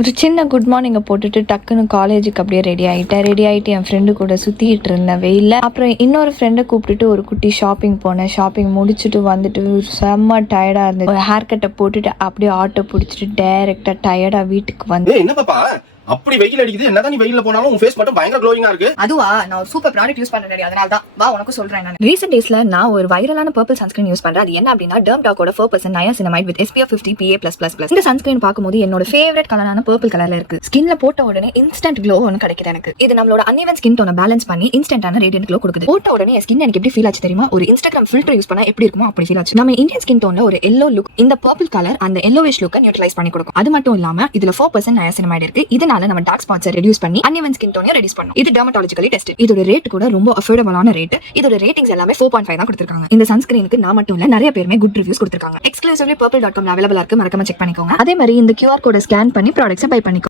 ஒரு சின்ன குட் மார்னிங்கை போட்டுட்டு டக்குன்னு காலேஜுக்கு அப்படியே ரெடி ஆகிட்டு என் ஃப்ரெண்டு கூட சுற்றிட்டு இருந்தேன் வெயிலில். அப்புறம் இன்னொரு ஃப்ரெண்டை கூப்பிட்டுட்டு ஒரு குட்டி ஷாப்பிங் போனேன். ஷாப்பிங் முடிச்சுட்டு வந்துட்டு செம்ம டயர்டாக இருந்தது. ஒரு ஹேர் கட்டை போட்டுட்டு அப்படியே ஆட்டோ பிடிச்சிட்டு டைரெக்டாக டயர்டாக வீட்டுக்கு வந்து. என்ன பாப்பா அப்படி வெயில் அடிக்குது, என்னதான் நீ வெயில்ல போனாலும் உன் ஃபேஸ் மட்டும் பயங்கர க்ளோயிங்கா இருக்கு. அதுவா, நான் ஒரு சூப்பர் ப்ராடக்ட் யூஸ் பண்றேன், அதனால தான் வா உனக்கு சொல்றேன். நான் ரீசெண்ட் டேஸ்ல நான் ஒரு வைரலான பர்பிள் சன்ஸ்கிரீன் யூஸ் பண்றேன். அது என்ன அப்படின்னா டெர்ம்டாக்கோட 4% niacinamide with SPF 50 PA+++. இந்த சன்ஸ்கிரீன் பார்க்கும்போது என்னோட ஃபேவரட் கலரான பர்பிள் கலர்ல இருக்கு. ஸ்கின்ல போட்ட உடனே இன்ஸ்டன்ட் க்ளோ ஒன்று கிடைக்குது எனக்கு. இது நம்மளோட அன்இவன் ஸ்கின் டோனை பேலன்ஸ் பண்ணி இன்ஸ்டன்டான ரேடியன்ட் க்ளோ கொடுக்குது. போட்ட உடனே ஸ்கின் எனக்கு எப்படி ஃபீல் ஆச்சு தெரியுமா? ஒரு இன்ஸ்டாகிராம் ஃபில்டர் யூஸ் பண்ணா எப்படி இருக்குமோ அப்படி ஃபீல் ஆச்சு. நம்ம இந்தியன் ஸ்கின் டோன்ல ஒரு எல்லோ லுக், இந்த பர்பிள் கலர் அந்த எல்லோவிஷ் லுக்கை நியூட்ரலைஸ் பண்ணி கொடுக்கும். அது மட்டும் இல்லாம இதுல 4% niacinamide இருக்கு. இதனால நம்ம டார்க் ஸ்பாட்ஸை ரெடியூஸ் பண்ணி அன்இவன் ஸ்கின் டோனை ரெடியூஸ் பண்ணும். இது டெர்மடாலஜிக்கலி டெஸ்ட். இதோட ரேட் கூட ரொம்ப அஃபோர்டபிளான ரேட். இதோட ரேட்டிங்ஸ் எல்லாமே 4.5 தான் கொடுத்திருக்காங்க. இந்த சன்ஸ்கிரீனுக்கு நான் மட்டும் இல்ல, நிறைய பேருமே குட் ரிவ்யூஸ் கொடுத்திருக்காங்க. எக்ஸ்க்ளூசிவ்லி purple.com அவைலபிளா இருக்கு, மறக்காம செக் பண்ணிக்கோங்க. அதே மாதிரி இந்த QR கோட ஸ்கேன் பண்ணி ப்ராடக்ட்ஸை பை பண்ணிக்கோங்க.